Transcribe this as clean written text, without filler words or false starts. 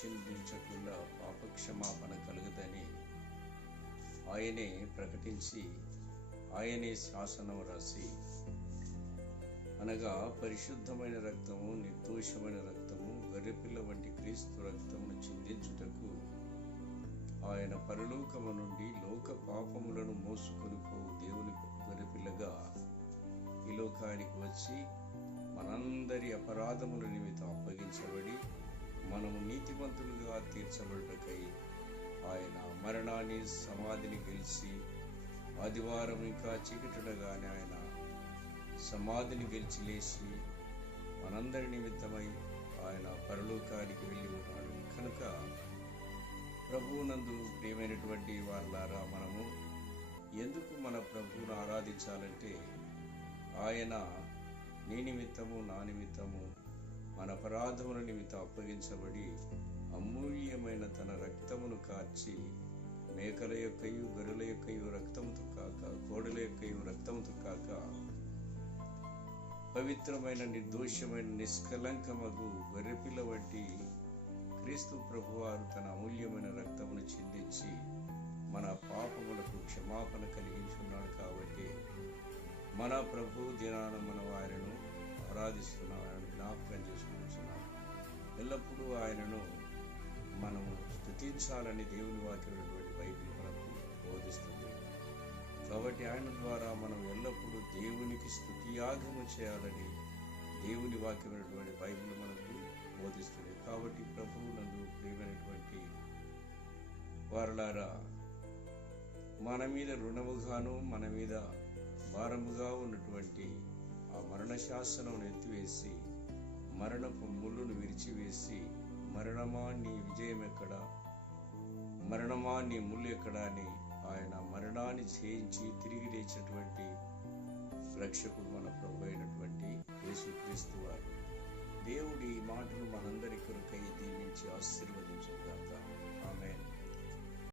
చింతించకుండా పాపక్షమాపణ కలుగుదని ఆయనే ప్రకటించి ఆయనే శాసనం రాసి, అనగా పరిశుద్ధమైన రక్తము, నిర్దోషమైన రక్తము, గొర్రెపిల్ల వంటి క్రీస్తు రక్తమును చిందించుటకు ఆయన పరలోకము నుండి లోక పాపములను మోసుకొని పోవు దేవుని గొర్రెపిల్లగా ఈ లోకానికి వచ్చి మనందరి అపరాధముల నిమిత్తం అప్పగించబడి మనము నీతిమంతులుగా తీర్చబడుటకై ఆయన మరణాన్ని, సమాధిని గెలిచి ఆదివారం ఇంకా చీకటిడగానే ఆయన సమాధిని గెలిచి లేచి మనందరి నిమిత్తమై ఆయన పరలోకానికి వెళ్ళి ఉన్నాడు. కనుక ప్రభువునందు ప్రియమైనటువంటి వారలారా, మనము ఎందుకు మన ప్రభువును ఆరాధించాలంటే ఆయన నీ నిమిత్తము, నా నిమిత్తము, మన అపరాధముల నిమిత్తం అప్పగించబడి అమూల్యమైన తన రక్తమును కార్చి, మేకల యొక్కయు గొర్రెల యొక్కయు రక్తముతో కాక, కోడల యొక్కయు రక్తముతో కాక, పవిత్రమైన నిర్దోషమైన నిష్కలంకమగు గొర్రెపిల్ల వంటి క్రీస్తు ప్రభువారు తన అమూల్యమైన రక్తమును చిందించి మన పాపములకు క్షమాపణ కలిగించున్నాడు. కాబట్టి మన ప్రభు దినాన మన వారిను ఆరాధిస్తున్నాం, ఆయన జ్ఞాపకం చేసుకుంటున్నాం. ఎల్లప్పుడూ ఆయనను మనము స్తుతించాలని దేవుని వాక్యమైనటువంటి బైబిల్ మనకు బోధిస్తుంది. కాబట్టి ఆయన ద్వారా మనం ఎల్లప్పుడూ దేవునికి స్తుతియాగము చేయాలని దేవుని వాక్యమైనటువంటి బైబిల్ మనకు బోధిస్తుంది. కాబట్టి ప్రభువునందు ప్రియమైనటువంటి వారలారా, మన మీద రుణముగాను మన మీద భారముగా ఉన్నటువంటి ఆ మరణ శాసనం ఎత్తివేసి, మరణపు ముళ్ళును విరిచివేసి, మరణమా నీ విజయం ఎక్కడా, మరణమా నీ ముళ్ళు ఎక్కడా అని ఆయన మరణాన్ని జయించి తిరిగి లేచినటువంటి రక్షకుడు మన ప్రభు అయినటువంటి యేసుక్రీస్తు వారు. దేవుడి మాటలు మనందరి కొరకై దీవించి ఆశీర్వదించుగాక. ఆమేన్.